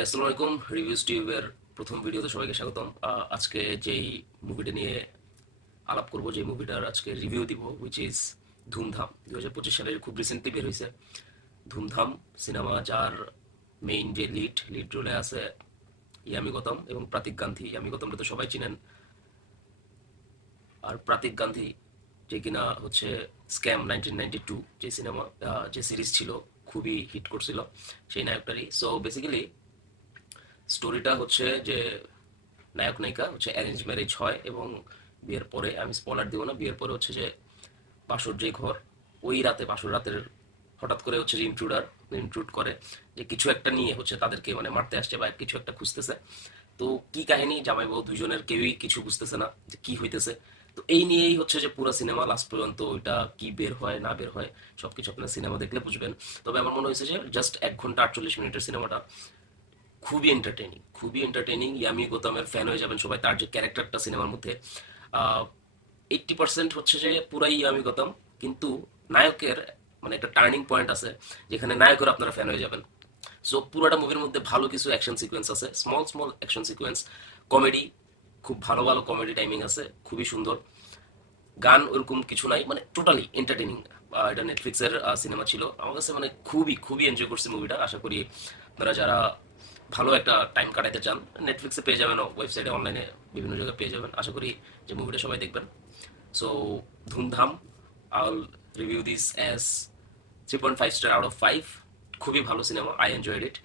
আসসালামু আলাইকুম। রিভিউজ টিউবের প্রথম ভিডিওতে সবাইকে স্বাগতম। আজকে যেই মুভিটা নিয়ে আলাপ করব, যে মুভিটার আজকে রিভিউ দিব, হুইচ ইজ ধুমধাম। 2025 সালের খুব রিসেন্টলি বের হয়েছে ধুমধাম সিনেমা, যার মেইন যে লিড রোলে আছে ইয়ামি গৌতম এবং প্রতীক গান্ধী। ইয়ামি গৌতমকে তো সবাই চিনেন, আর প্রতীক গান্ধী যে কিনা হচ্ছে স্ক্যাম 1992 যে সিনেমা, যে সিরিজ ছিল, খুবই হিট করছিল সেই নায়কটারই। সো বেসিক্যালি স্টোরিটা হচ্ছে যে নায়ক নায়িকা হচ্ছে অ্যারেঞ্জ ম্যারেজ হয়, এবং বিয়ের পরে, আমি স্পয়লার দিব না, বিয়ের পরে হচ্ছে যে বাসর যে ঘর, ওই রাতে বাসর রাতের হঠাৎ করে হচ্ছে যে ইন্ট্রুড করে যে কিছু একটা নিয়ে হচ্ছে তাদেরকে মানে মারতে আসছে বা কিছু একটা খুঁজতেছে। তো কি কাহিনী, জামাই বউ দুজনের কেউই কিছু বুঝতেছে না যে কি হইতেছে। তো এই নিয়েই হচ্ছে যে পুরো সিনেমা লাস্ট পর্যন্ত ওইটা কি বের হয় না বের হয় সবকিছু আপনার সিনেমা দেখলে বুঝবেন। তবে আমার মনে হয়েছে যে জাস্ট 1 ঘন্টা 48 মিনিটের সিনেমাটা খুবই এন্টারটেইনিং। ইয়ামি গৌতমের ফ্যান হয়ে যাবেন সবাই। তার যে ক্যারেক্টারটা সিনেমার মধ্যে 80% হচ্ছে যে পুরাই ইয়ামি গৌতম, কিন্তু নায়কের মানে একটা টার্নিং পয়েন্ট আছে যেখানে নায়কের আপনারা ফ্যান হয়ে যাবেন। সো পুরোটা মুভির মধ্যে ভালো কিছু অ্যাকশন সিকোয়েন্স আছে, small small action sequence, comedy, খুব ভালো ভালো কমেডি টাইমিং আছে, খুবই সুন্দর। গান ওরকম কিছু নাই, মানে টোটালি এন্টারটেইনিং। এটা নেটফ্লিক্সের সিনেমা ছিল, আমার কাছে মানে খুবই খুবই এনজয় করছি মুভিটা। আশা করি আপনারা যারা ভালো একটা টাইম কাটাতে চান, নেটফ্লিক্সে পেয়ে যাবেন, ওয়েবসাইটে অনলাইনে বিভিন্ন জায়গায় পেয়ে যাবেন। আশা করি যে মুভিটা সবাই দেখবেন। সো ধুমধাম, I review this as 3.5 star out of 5। খুবই ভালো সিনেমা, আই এনজয়েড ইট।